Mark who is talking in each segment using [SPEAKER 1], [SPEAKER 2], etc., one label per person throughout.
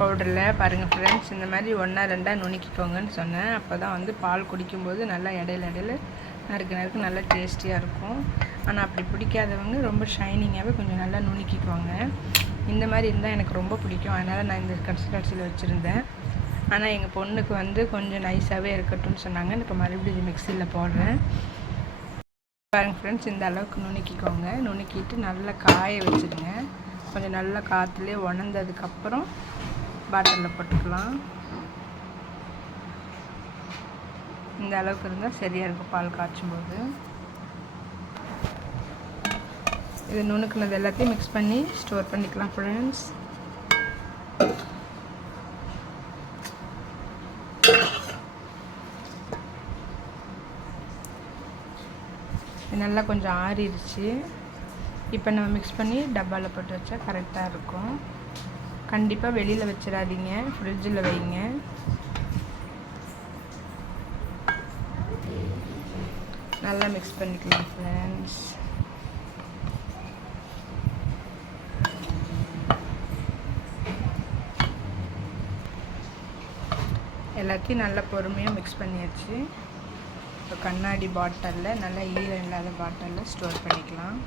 [SPEAKER 1] பவுடரில் பாருங்கள் ஃப்ரெண்ட்ஸ் இந்த மாதிரி ஒன்றா ரெண்டாக நுணுக்கிக்கோங்கன்னு சொன்னேன். அப்போ தான் வந்து பால் குடிக்கும்போது நல்லா இடையில இடையில நறுக்கு நறுக்கு நல்லா டேஸ்டியாக இருக்கும். ஆனால் அப்படி பிடிக்காதவங்க ரொம்ப ஷைனிங்காகவே கொஞ்சம் நல்லா நுணுக்கிக்கோங்க. இந்த மாதிரி இருந்தால் எனக்கு ரொம்ப பிடிக்கும். அதனால் நான் இந்த கன்சிஸ்டன்சியில் வச்சுருந்தேன். ஆனால் எங்கள் பொண்ணுக்கு வந்து கொஞ்சம் நைஸாகவே இருக்கட்டும்னு சொன்னாங்க. இப்போ மறுபடியும் இது மிக்சியில் போடுறேன். பாருங்கள் ஃப்ரெண்ட்ஸ் இந்த அளவுக்கு நுணுக்கிக்கோங்க. நுணுக்கிட்டு நல்லா காய வச்சுடுங்க கொஞ்சம் நல்லா காற்றுலேயே உணர்ந்ததுக்கப்புறம் பாட்டிலில் போட்டுக்கலாம். இந்த அளவுக்கு இருந்தால் சரியாக இருக்கும் பால் காய்ச்சும் போது இது நுணுக்குனது எல்லாத்தையும் மிக்ஸ் பண்ணி ஸ்டோர் பண்ணிக்கலாம் ஃப்ரெண்ட்ஸ் இது நல்லா கொஞ்சம் ஆறிடுச்சு. இப்போ நம்ம மிக்ஸ் பண்ணி டப்பாவில் போட்டு வச்சா கரெக்டாக இருக்கும். கண்டிப்பாக வெளியில் வச்சிடாதீங்க ஃப்ரிட்ஜில் வைங்க. நல்லா மிக்ஸ் பண்ணிக்கலாம் ஃப்ரெண்ட்ஸ் எல்லாத்தையும் நல்லா பொறுமையாக மிக்ஸ் பண்ணியாச்சு. இப்போ கண்ணாடி பாட்டிலில் நல்லா ஈரம் இல்லாத பாட்டிலில் ஸ்டோர் பண்ணிக்கலாம்.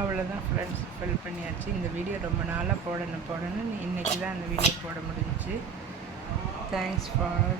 [SPEAKER 1] அவ்வளோதான் ஃப்ரெண்ட்ஸ் ஃபில் பண்ணியாச்சு. இந்த வீடியோ ரொம்ப நாளாக போடணும் போடணும் இன்றைக்கி தான் அந்த வீடியோ போட முடிஞ்சிச்சு. Thanks for